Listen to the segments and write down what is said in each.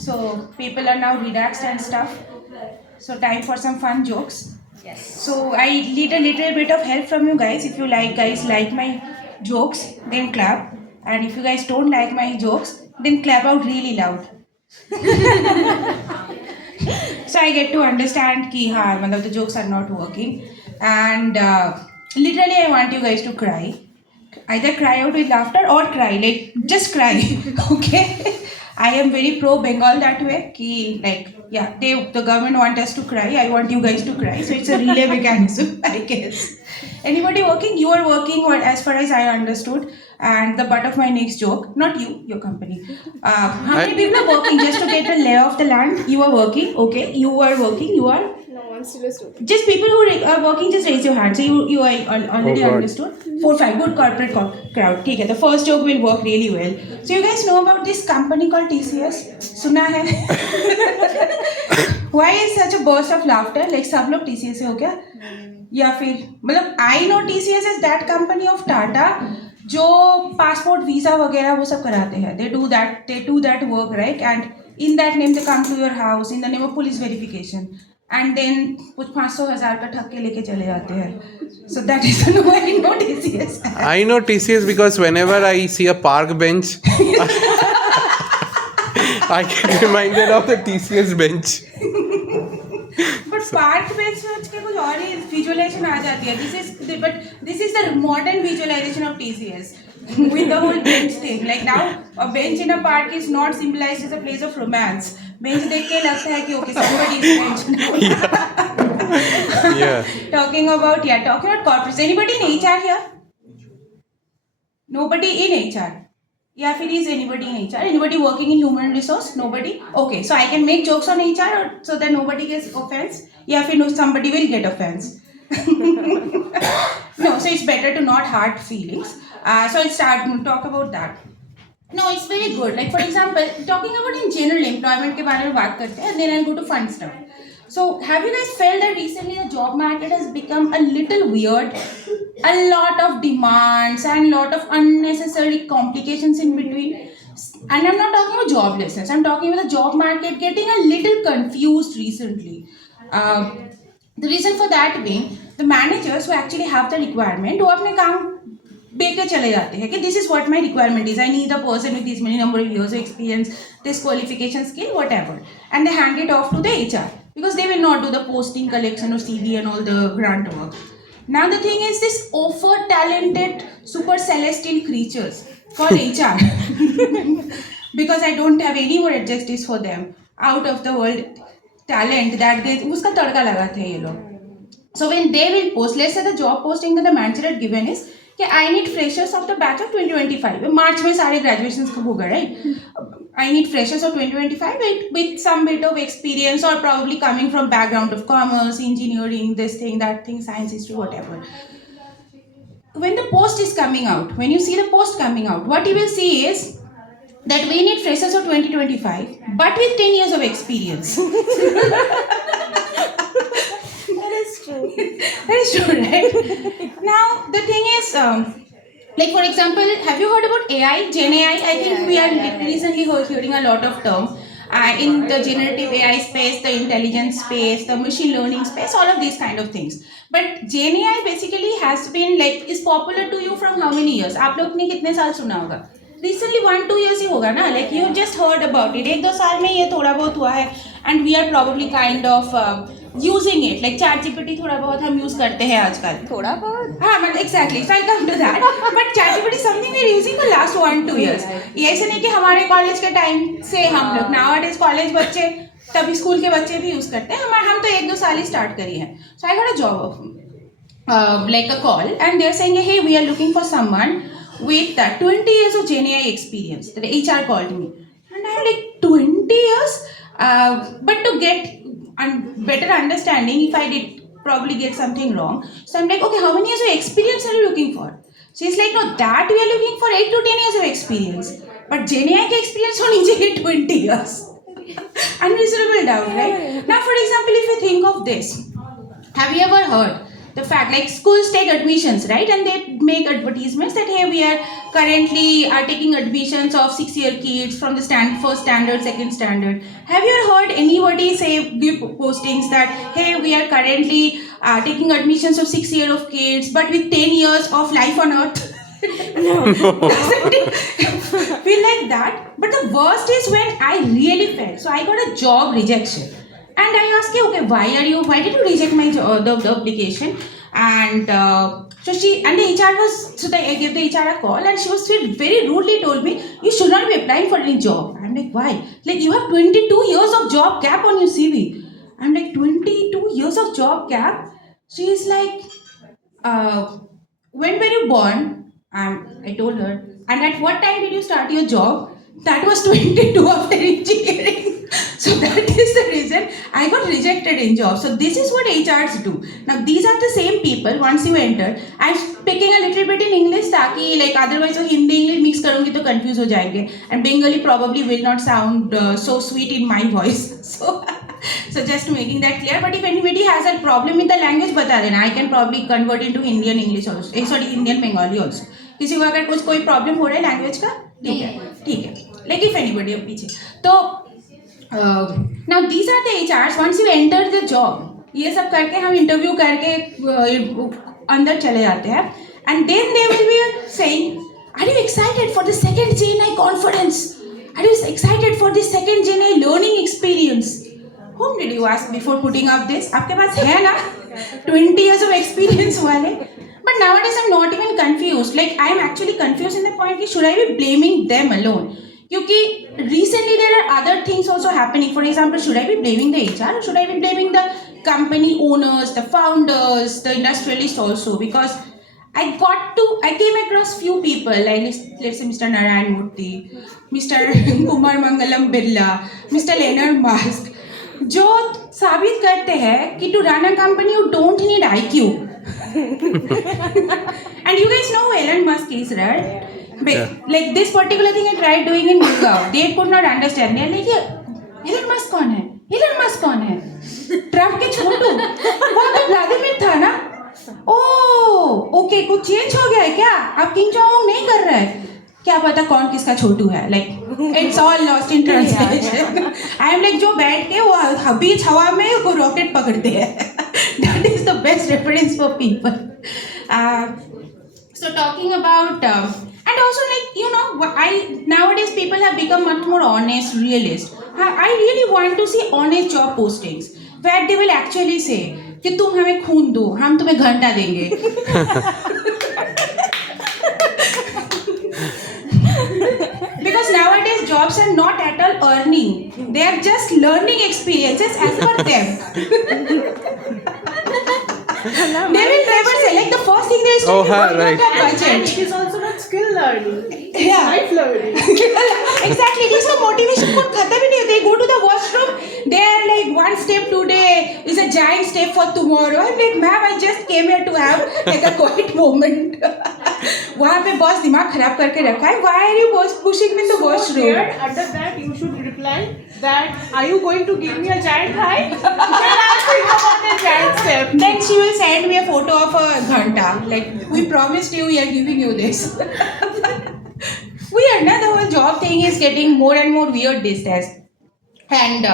so people are now relaxed and stuff. So time for some fun jokes. Yes. So I need a little bit of help from you guys. If you guys like my jokes, then clap. And if you guys don't like my jokes, then clap out really loud. So I get to understand कि हाँ मतलब the jokes are not working. And literally I want you guys to cry. Either cry out with laughter or cry, like just cry. Okay. I am very pro Bengal that way. Ki, like, yeah, the government want us to cry. I want you guys to cry. So it's a relay mechanism, I guess. Anybody working? You are working, as far as I understood. And the butt of my next joke, not you, your company. How many people are working just to get a lay of the land? You are working, okay. You are working, you are. No, I'm still a student. Just people who are working, just raise your hand. So you already understood. 4-5, good corporate crowd. Okay, the first joke will work really well. So you guys know about this company called TCS? Suna hai? Why is such a burst of laughter? Like सब लोग TCS से हो क्या? या फिर मतलब I know TCS is that company of Tata जो passport visa वगैरह वो सब कराते हैं. They do that work, right? And in that name they come to your house in the name of police verification. And then कुछ 500,000 का ठग के लेके चले जाते हैं. So that is why I know TCS. I know TCS because whenever I see a park bench, I get reminded of the TCS bench. But park bench में उसके कुछ और ही visualization आ जाती है. This is the modern visualization of TCS with the whole bench thing. Like now a bench in a park is not symbolized as a place of romance. Bench देख के लगता है कि okay somebody is bench. Yeah. Talking about corporates. Anybody in HR here? Nobody in HR. Yeah, if it is anybody in HR, anybody working in human resource, nobody. Okay, so I can make jokes on HR so that nobody gets offense. Yeah, if somebody will get offense. No, so it's better to not hurt feelings. So let's start talk about that. No, it's very good. Like for example, talking about in general employment के बारे में बात करते हैं, and then I'll go to fun stuff. So have you guys felt that recently the job market has become a little weird? A lot of demands and lot of unnecessary complications in between. And I'm not talking about joblessness. I'm talking about the job market getting a little confused recently. The reason for that being the managers who actually have the requirement, वो अपने काम बेके चले जाते हैं कि this is what my requirement is. I need a person with this many number of years of experience, this qualification skill, whatever. And they hand it off to the HR because they will not do the posting, collection of CV and all the grunt work. Now the thing is this offer talented super celestial creatures called HR because I don't have any more adjectives for them out of the world talent that they उसका तड़का लगाते हैं ये लोग. So when they will post, let's say the job posting that the manager had given is कि I need freshers of the batch of 2025. March में सारे graduations का होगा, right? I need freshers of 2025 with some bit of experience or probably coming from background of commerce, engineering, this thing, that thing, science, history, whatever. When the post is coming out, when you see the post coming out, what you will see is that we need freshers of 2025, but with 10 years of experience. That is true. That is true, right? Now, the thing is, like for example, have you heard about AI, Gen AI? I think we are recently hearing a lot of terms in the generative AI space, the intelligence space, the machine learning space, all of these kind of things. But Gen AI basically has been like, is popular to you from how many years? आप लोग ने कितने साल सुना होगा? Recently 1-2 years ही होगा ना? Like you just heard about it. 1-2 साल में ये थोड़ा बहुत हुआ है, and we are probably kind of using it. Like ChatGPT थोड़ा बहुत हम use करते हैं आजकल. थोड़ा बहुत. हाँ मतलब exactly. So I'll come to that. But ChatGPT is something we're using for last 1-2 years. ये ऐसे नहीं कि हमारे कॉलेज के टाइम से हम लोग nowadays कॉलेज बच्चे तभी स्कूल के बच्चे भी यूज करते हैं. हम तो 1-2 साल ही स्टार्ट करी है. So I got a job like a call, and they're saying, hey, we are looking for someone with 20 years of Gen AI experience. The HR called me, and I'm like, 20 years? But to get better understanding, if I did probably get something wrong, so I'm like, okay, how many years of experience are you looking for? She's like, no, that we are looking for 8 to 10 years of experience, but Gen AI के experience होनी चाहिए 20 years. Unreasonable doubt, right? Now, for example, if you think of this, have you ever heard the fact, like schools take admissions, right? And they make advertisements that hey, we are currently are taking admissions of 6-year kids from the first standard, second standard. Have you ever heard anybody say give postings that hey, we are currently taking admissions of 6 year of kids, but with 10 years of life on earth? Doesn't it feel like that? But the worst is when I really felt. So I got a job rejection, and I asked her, okay, why did you reject my the application? And so she and the HR was so I gave the HR a call, and she was very rudely told me you should not be applying for any job. I'm like, why? Like you have 22 years of job gap on your CV. I'm like 22 years of job gap. She's like, when were you born? I told her. And at what time did you start your job? That was 22 after engineering. So that is the reason I got rejected in job. So this is what HRs do. Now these are the same people. Once you enter, I'm speaking a little bit in English ताकि like otherwise वो Hindi English mix करूँगी तो confuse हो जाएंगे. And Bengali probably will not sound so sweet in my voice. So just making that clear. But if anybody has a problem with the language, बता देना. I can probably convert into Indian English also. Indian Bengali also. किसी को अगर कुछ कोई problem हो रहा है लैंग्वेज का ठीक है लाइक इफ एनीबॉडी अब पीछे तो now these are the HRs once you enter the job ये सब करके हम इंटरव्यू करके अंदर चले जाते हैं and then they will be saying are you excited for the second GNI conference are you excited for the second GNI learning experience whom did you ask before putting up this आपके पास है ना 20 years of experience वाले. But nowadays I'm not even confused. Like I am actually confused in the point that should I be blaming them alone? Because recently there are other things also happening. For example, should I be blaming the HR or should I be blaming the company owners, the founders, the industrialists also? Because I came across few people like let's say Mr. Narayan Murthy, Mr. Kumar Mangalam Birla, Mr. Leonard Musk, जो साबित करते हैं कि to run a company you don't need IQ. And you guys know Elon Musk is, right? But like this particular thing I tried doing in Gurgaon, they could not understand. They're like, Elon Musk कौन है? Elon Musk कौन है? Trump के छोटू वो तो Vladimir था ना? Oh okay कुछ चेंज हो गया है क्या? अब किंग जोंग नहीं कर रहा है क्या पता कौन किसका छोटू है like it's all lost in translation. I am like जो बैठ के वो बीच हवा में वो रॉकेट पकड़ते हैं. That is the best reference for people. So talking about and also like you know nowadays people have become much more honest, realist. I really want to see honest job postings where they will actually say कि तुम हमें खून दो हम तुम्हें घंटा देंगे. Because nowadays jobs are not at all earning. They are just learning experiences as per them. They will never say like the first thing they say right. And it is also not skill learning. It's life learning. Exactly. It is the motivation code खत्म ही नहीं होता. They go to the washroom. They are like one step today is a giant step for tomorrow. I'm like ma'am I just came here to have like a quiet moment. वहाँ पे boss दिमाग खराब करके रखा है. Why are you pushing me in the washroom? There, under that you should reply that are you going to give me a giant high? Then I'll think about the giant step. Then she will send me a photo of a ghanta. Like we promised you, we are giving you this. Weird, na? The whole job thing is getting more and more weird these days. And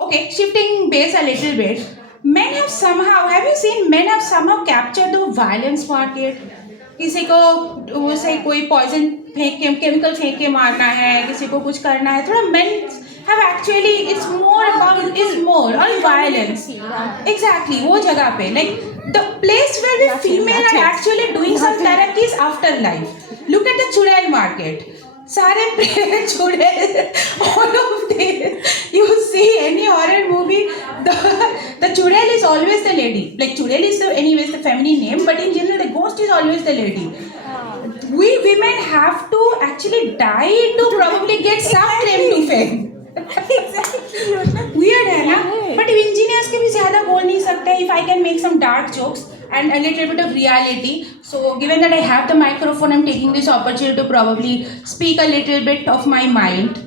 okay, shifting base a little bit. Men have somehow captured the violence market. किसी को उसे कोई poison chemical फेंक के मारना है किसी को कुछ करना है थोड़ा men have actually it's more on violence. Exactly वो जगह पे like the place where the female are actually doing some therapy is afterlife. Look at the चुड़ैल market. सारे चुड़ैल all of this you see any horror movie the चुड़ैल is always the lady like चुड़ैल is anyways the feminine name but in general the ghost is always the lady. We women have to actually die to probably get some claim to fame. Weird है ना but engineers के भी ज़्यादा बोल नहीं सकते. If I can make some dark jokes and a little bit of reality. So given that I have the microphone, I'm taking this opportunity to probably speak a little bit of my mind.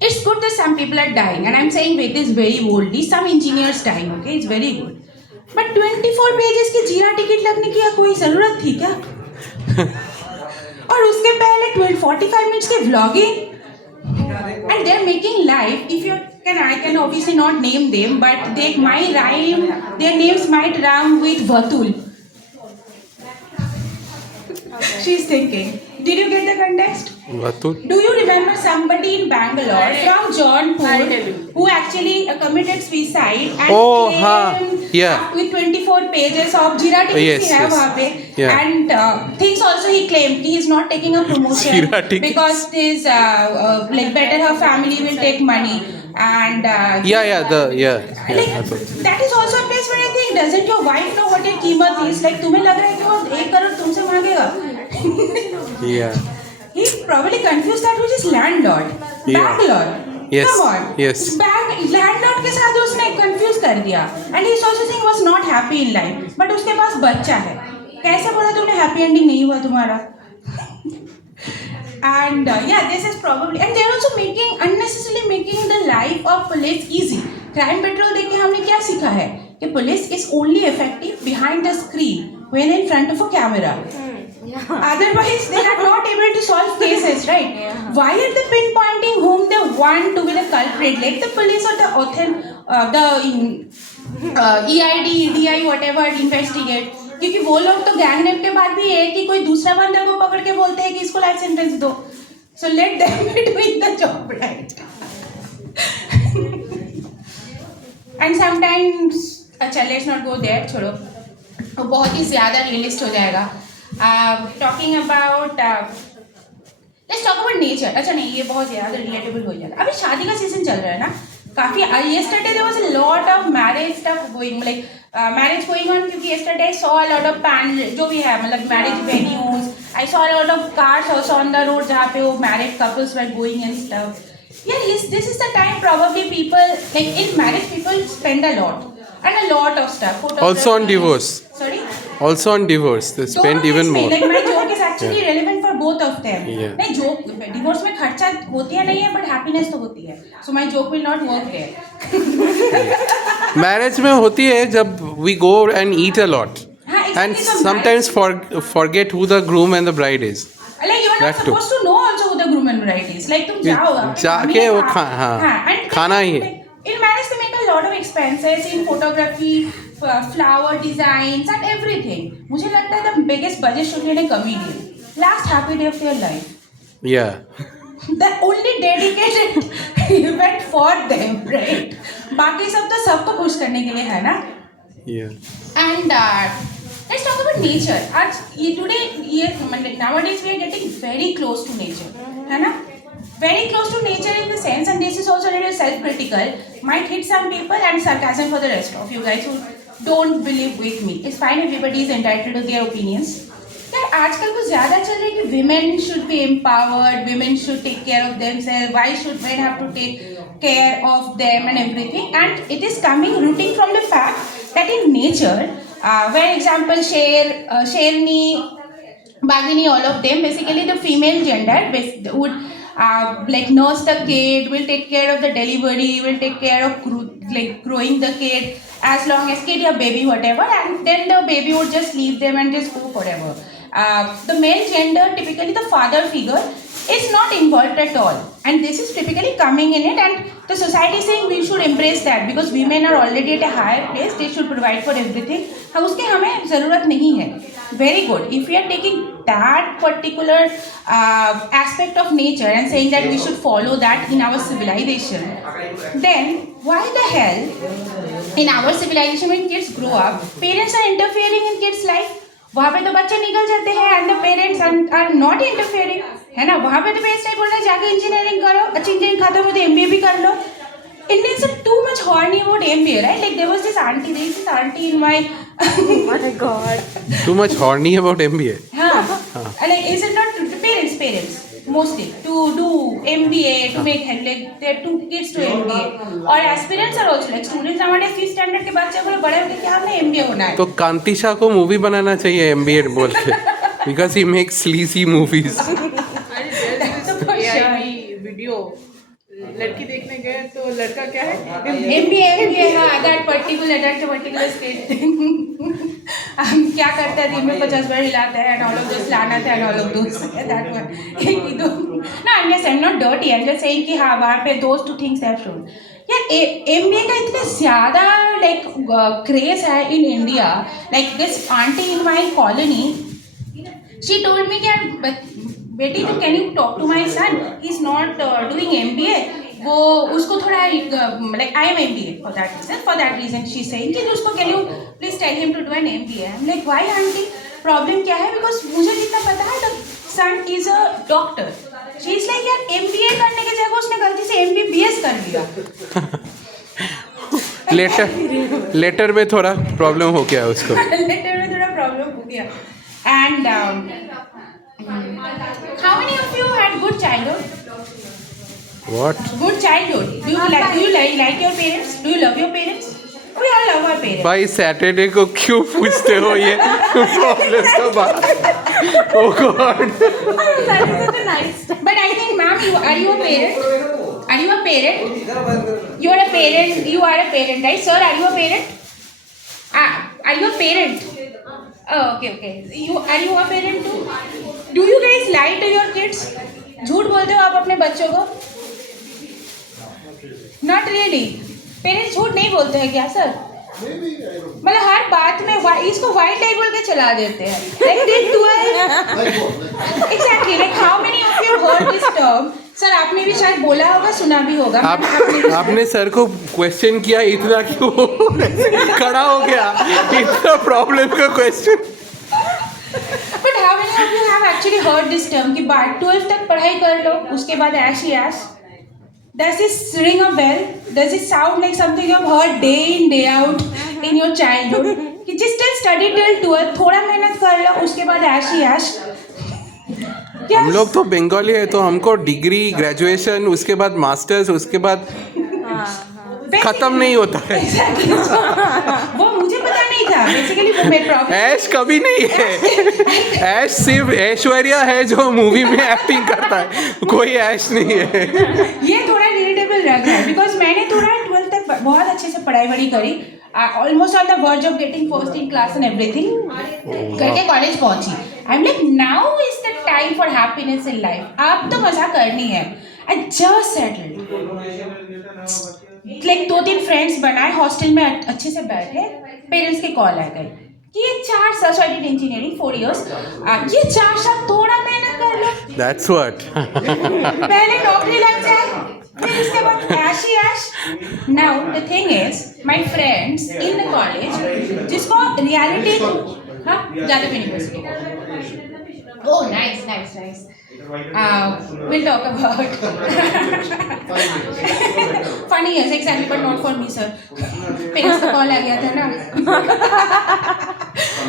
It's good that some people are dying and I'm saying with this very boldly, some engineers dying, okay, it's very good. But 24 pages के जीरा ticket लगने की कोई ज़रूरत थी क्या? और उसके पहले 45 मिनट्स के vlogging, and they're making live. If you can, I can obviously not name them, but they might rhyme. Their names might rhyme with Vatul. She's thinking. Did you get the context? Vatul. Do you remember somebody in Bangalore from Jaunpur I'll tell you. who actually committed suicide and Oh, claimed yeah. with 24 pages of Jira tickets Yes, he have yes. वहाँ पे, Yeah. and things also he claimed he is not taking a promotion Jira tickets. because his like better her family will take money and Yeah, like Vatul. that is also a place where I think doesn't your wife know what your कीमत is, like तुम्हें लग रहा है कि वो 1 करोड़ तुमसे मांगेगा? Yeah. He probably confused that with his landlord. Yeah. Bangalore. Yes, Come on. yes. Landlord के साथ उसने confuse कर दिया. And he's also saying was not happy in life. But उसके पास बच्चा है. कैसे बोला तुमने happy ending नहीं हुआ तुम्हारा? And yeah, this is probably, and they're also unnecessarily making the life of police easy. Crime Patrol देख के हमने क्या सीखा है? कि police is only effective behind the screen when in front of a camera. Otherwise, they are not able to solve cases, right? Why are they pinpointing whom they want to be the culprit? Let the police or the EID, EDI, whatever investigate. क्योंकि वो लोग तो gang rape के बाद भी है कि कोई दूसरा बंदा को पकड़ के बोलते हैं कि इसको लाइफ सेंटेंस दो. So let them be doing the job, right? And sometimes, अच्छा let's not go there, छोड़ो. वो बहुत ही ज़्यादा रियलिस्ट हो जाएगा. Talking about let's talk about nature. अच्छा नहीं, ये बहुत ज़्यादा रिलेटेबल हो जाएगा. अभी शादी का सीजन चल रहा है ना, काफ़ी yesterday there was a lot of marriage stuff going, like marriage going on, क्योंकि yesterday I saw a lot of जो भी है मतलब marriage venues. I saw a lot of cars also on the road जहाँ पे वो married couples were going and stuff. Yeah, this is the time probably people, like in marriage people spend a lot and a lot of stuff. Also on divorce. Sorry? Also on divorce, they spend even more. Like my joke is actually relevant for both of them. Yeah. नहीं joke, divorce में खर्चा होती है नहीं है, but happiness तो होती है. So my joke will not work there. Marriage में होती है जब we go and eat a lot. हाँ, exactly. And So sometimes forget who the groom and the bride is. like you are not that too. supposed to know also who the groom and bride is. Like तुम जाओ जाके वो and खाना ही है. In marriage they make a lot of expenses in photography, flower designs and everything. मुझे लगता है the biggest budget should be a comedian. Last happy day of their life. Yeah. The only dedicated event for them, right? बाकी सब तो सबको खुश करने के लिए है ना? Yeah. And let's talk about nature. आज ये nowadays we are getting very close to nature, है ना? Very close to nature in the sense, and this is also a little self-critical, might hit some people and sarcasm for the rest of you guys who don't believe with me. It's fine, everybody is entitled to their opinions. यार आजकल कुछ ज़्यादा चल रहा है कि women should be empowered, women should take care of themselves, why should men have to take care of them and everything, and it is rooting from the fact that in nature, where example Sherni, Bagini, all of them, basically the female gender would like nurse the kid, will take care of the delivery, will take care of growing the kid as long as kid or baby whatever, and then the baby would just leave them and just go forever. The male gender, typically the father figure, is not involved at all, and this is typically coming in it, and the society is saying we should embrace that because women are already at a higher place, they should provide for everything. उसके हमें ज़रूरत नहीं है. Very good. If we are taking that particular aspect of nature and saying that we should follow that in our civilization, then why the hell in our civilization when kids grow up, parents are interfering in kids' life? वहाँ पे तो बच्चे निकल जाते हैं and the parents are not interfering, है ना? वहाँ पे तो पेरेंट्स नहीं बोल रहे जाके इंजीनियरिंग करो, अच्छी इंजीनियरिंग खत्म हो तो MBA भी कर लो. Indians are too much horny about MBA, right? Like there was this auntie in my Oh my god. Too much horny about MBA. हाँ, like is it not parents mostly to do MBA to make like their two kids to MBA, or aspirants are also like students हमारे 5th standard के बच्चे बोले बड़े होके क्या हमने MBA होना है. तो कांतिशा को मूवी बनाना चाहिए MBA बोल के, because he makes sleazy movies. AI video लड़की देखने गए तो लड़का क्या है? MBA हाँ that particular state हम क्या करते हैं दिन में 50 बार हिलाते हैं and all of those लाना था and all of those that one एक ही दो no I'm just saying not dirty I'm just saying कि हाँ वहाँ पे those two things have shown यार MBA का इतना ज़्यादा like craze है in India like this auntie in my colony she told me कि बेटी तो can you talk to my son he is not doing MBA वो उसको थोड़ा like I am MBA for that reason she saying कि उसको can you please tell him to do an MBA I am like why aunty problem क्या है because मुझे जितना पता है the son is a doctor she is like यार MBA करने की जगह उसने गलती से MBBS कर लिया लेटर में थोड़ा प्रॉब्लम हो गया उसको लेटर में थोड़ा प्रॉब्लम हो गया and how many of you had good childhood? What? Good childhood. Do you like your parents? Do you love your parents? We all love our parents. भाई सैटरडे को क्यों पूछते हो ये प्रॉब्लम का बात? Oh God. That is such a nice. But I think, ma'am, are you a parent? Are you a parent? You are a parent. You are a parent, right, sir? Are you a parent? Are you a parent? Oh, okay. Are you a parent too? Do you guys lie to your kids? झूठ बोलते हो आप अपने बच्चों को? Not really. Parents झूठ नहीं बोलते हैं क्या सर? मतलब हर बात में इसको व्हाइट लाई बोल के चला देते हैं. Like did twice. Exactly. Like how many of you heard this term? Sir आपने भी शायद बोला होगा सुना भी होगा. आपने सर को क्वेश्चन किया इतना क्यों खड़ा हो गया इतना प्रॉब्लम का question. But how many of you have actually heard this term कि 12th तक पढ़ाई कर लो उसके बाद ऐश ही ऐश? Does this ring a bell? Does it sound like something you have heard day in day out in your childhood? कि just study till 12th थोड़ा मेहनत कर लो उसके बाद ऐश ही ऐश. हम लोग तो बंगाली है तो हमको डिग्री ग्रेजुएशन उसके बाद मास्टर्स उसके बाद खत्म नहीं होता है. वो मुझे पता नहीं था बेसिकली वो मेरे प्रॉब्लम. ऐश कभी नहीं है. ऐश सिर्फ ऐश्वर्या है जो मूवी में एक्टिंग करता है कोई ऐश नहीं है. ये थोड़ा रिलेटेबल लग रहा है बिकॉज मैंने थोड़ा 12th तक बहुत अच्छे से पढ़ाई वढ़ी करी almost on the verge of getting first in class and everything करके कॉलेज पहुंची. आई am like now is the time for happiness in life. अब तो मजा करनी है. I just settled like 2-3 friends बनाए हॉस्टल में अच्छे से बैठे. पेरेंट्स के कॉल आ गए कि ये 4 साल सो आई डिड इंजीनियरिंग 4 years ये 4 साल थोड़ा मेहनत कर लो. That's what. पहले नौकरी लग जाए फिर उसके बाद ऐश ही ऐश. Now the thing is my friends in the college जिसको रियलिटी हाँ ज़्यादा भी नहीं बोल सकते. Oh nice. We'll talk about funny years exactly but not for me sir. Parents का call आ गया था ना.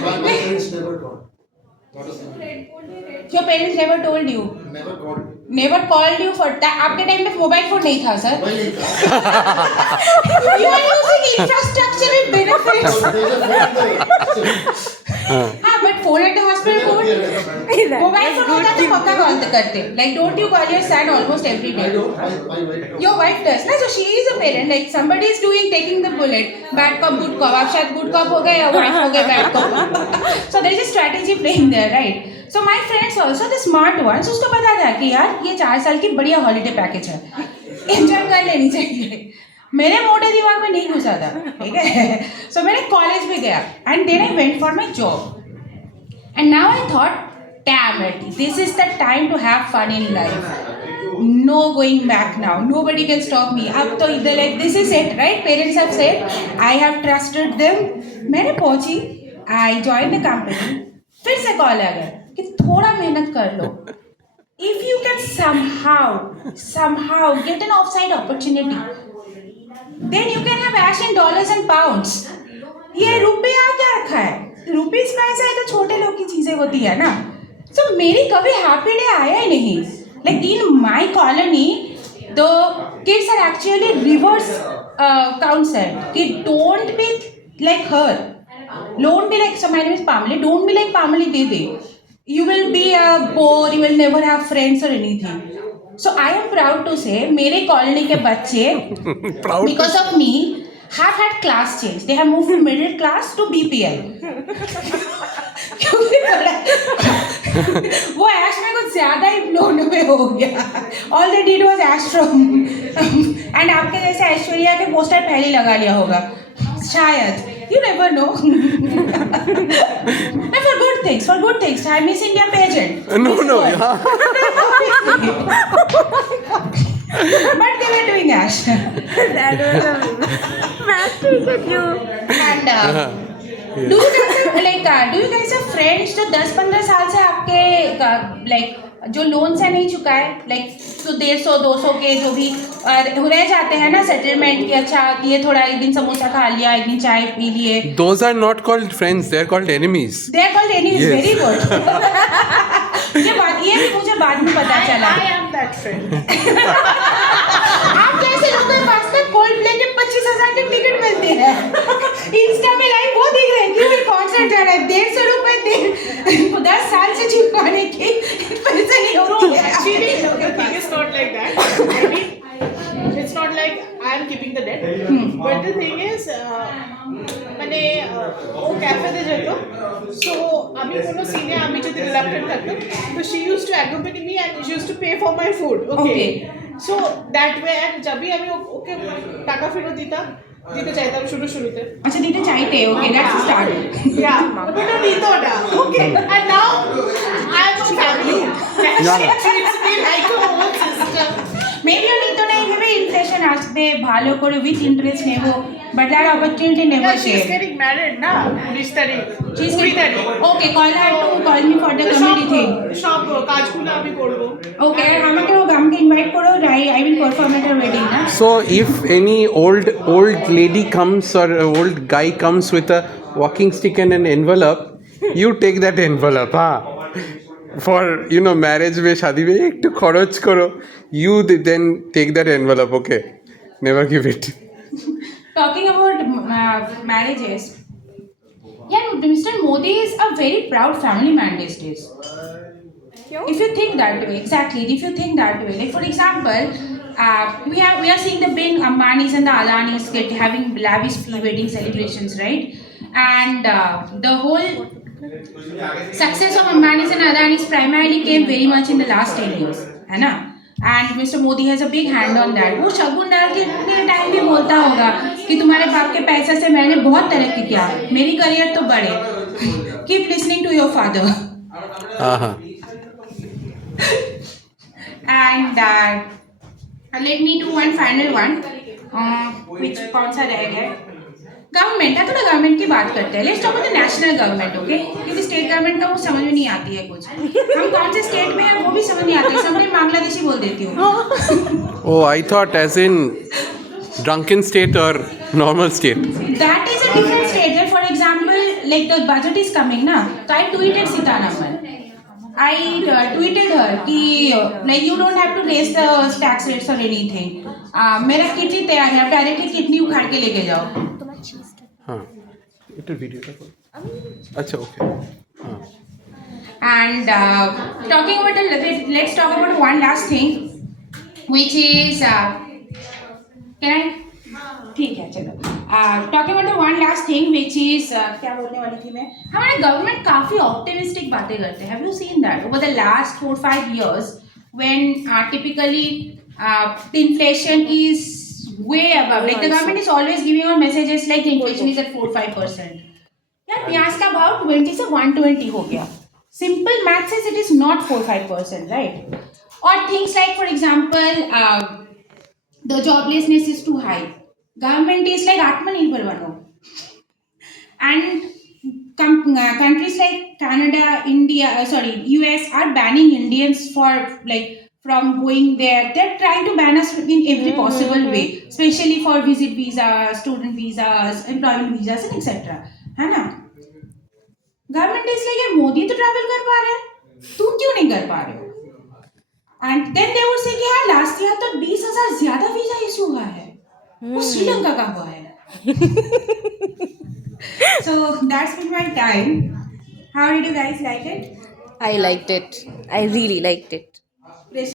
My parents never called. Your parents never told you? Never called you for that. आपके टाइम में मोबाइल फोन नहीं था sir. You are using infrastructural benefits. हाँ but phone at the hospital phone. Mobile phone होता तो पक्का call करते. Like don't you call your son almost every day? Your wife does ना so she is a parent. Like somebody is taking the bullet. Bad cop good cop. आप शायद good cop हो गए या wife हो गए bad cop. So there is a strategy playing there right? So my friends also the smart ones उसको पता था कि यार ये 4 साल की बढ़िया हॉलीडे पैकेज है एंजॉय कर लेनी चाहिए. मेरे मोटे दिमाग में नहीं घुसा था ठीक है. सो मैंने कॉलेज भी गया and then I went for my job and now I thought damn it this is the time to have fun in life. No going back now. Nobody can stop me. अब तो इधर like this is it, right? Parents have said, I have trusted them. मैंने पहुंची, I joined the company. फिर से call आ गया कि थोड़ा मेहनत कर लो. If you can somehow get an offside opportunity, then you can have cash in dollars and pounds. ये रुपया क्या रखा है? रुपीज में ऐसा है तो छोटे लोग की चीजें होती है ना. So मेरी कभी हैप्पी डे आया ही नहीं. Like in my colony, the kids are actually reverse counseled. कि don't be like her. Don't be like, so my name is Pamela. Don't be like Pamela Dede. You will be a bore. You will never have friends or anything. So I am proud to say मेरे colony के बच्चे Proud to because of me have had class change. They have moved from middle class to BPL. क्योंकि वो ऐश में कुछ ज्यादा ही blown में हो गया. All they did was Astrom. And आपके जैसे ऐश्वर्या के पोस्टर पहले लगा लिया होगा. शायद. You never know. No, for good things, for good things. I Miss India pageant. No, no, This yeah. But they were doing Ash. That was fantastic of you. And do you guys have friends जो 10-15 साल से आपके like जो loan से नहीं चुका है like तो 150-200 के जो भी रह जाते हैं ना सेटलमेंट की अच्छा ये थोड़ा एक दिन समोसा खा लिया एक दिन चाय पी लिए. Those are not called friends, they are called enemies. They are called enemies. Yes. Very good. ये भी मुझे बाद में पता चला. I am that friend. आप जैसे लोगों के पास में कोल्ड प्ले के 25,000 के टिकट मिलते हैं. इंस्टा में लाइव वो दिख रहे हैं कि भाई कॉन्सर्ट जा रहा है 150 रुपए 10 साल से चुकाने के पैसे नहीं हो रहे हैं. Actually, the thing is not like that. I mean, it's not like I am keeping the debt. But the thing is, মানে ও ক্যাফেতে যেত সো আমি কোনো সিনে আমি যদি রিলাক্টেন্ট থাকতাম তো she used to accompany me and she used to pay for my food. Okay. So that way and जब भी আমি ওকে টাকা ফেরত দিতে চাইতাম শুরুতে अच्छा दीदी चाहते okay that's start. Yeah, but no নিত না. Okay. And now I am a family. She treats me like a own sister. Maybe নিত না এইভাবে ইনফ্লেশন আসবে ভালো করে উইথ ইন্টারেস্ট নেব but that opportunity Yeah, never she's share. getting married না 19 তারিখ. She's 20 তারিখ. okay call her to call me for the comedy thing. সব কাজগুলো আমি করব. Okay আমাকে ইনভাইট করো I will perform at her wedding না. So if any old lady comes or a old guy comes with a walking stick and an envelope, you take that envelope, for marriage में शादी में एकटू खर्च करो. You then take that envelope, okay? Never give it. Talking about marriages, yeah, Mr. Modi is a very proud family man these days. If you think that way, exactly. If you think that way, like for example, we are seeing the big Ambanis and the Adanis having lavish pre-wedding celebrations, right? And the whole success of Ambanis and Adanis primarily came very much in the last 10 years, है ना? And Mr. Modi has a big hand on that. वो शगुन डाल के पूरे time भी बोलता होगा कि तुम्हारे बाप के पैसे से मैंने बहुत तरक्की किया, मेरी करियर तो बढ़े. Keep listening to your father. And let me do one final one. Which कौन सा रह गया? गवर्नमेंट है तो गवर्नमेंट की बात करते हैं. Let's talk about the national government, okay? क्योंकि स्टेट गवर्नमेंट का वो समझ में नहीं आती है कुछ. हम कौन से स्टेट में हैं वो भी समझ नहीं आती है. सबने बांग्लादेशी बोल देती हूँ. Oh, I thought as in drunken state or normal state. That is a different state. For example, like the budget is coming ना, तो I tweeted Sitaraman. I tweeted her कि like you don't have to raise the tax rates or anything. मेरा kidney तैयार है, आप directly kidney उखाड़ के लेके जाओ. हाँ इट वीडियो अच्छा ओके. हाँ And talking about let's talk about one last thing, which is can I? ठीक है चलो. Talking about the one last thing, which is क्या बोलने वाली थी मैं? हमारे गवर्नमेंट काफी ऑप्टिमिस्टिक बातें करते हैं. Have you seen that over the last 4-5 years when typically the inflation is way above? Like the government is always giving out messages like the inflation is at 4-5%. यार प्याज का भाव 20 से 120 हो गया. Simple math says it is not 4-5%, right? Or things like, for example, the joblessness is too high. Government is like Atmanirbhar bano. And countries like Canada, India, US are banning Indians from going there. They're trying to ban us in every possible way, especially for visit visas, student visas, employment visas, and etc. है ना? Government इसलिए यार मोदी तो travel कर पा रहे हैं, तुम क्यों नहीं कर पा रहे हो? And then they would say कि यार लास्ट ईयर तो 20,000 ज्यादा वीजा इशू हुआ है, वो श्रीलंका का हुआ है. So that's been my time. How did you guys like it? I liked it. I really liked it.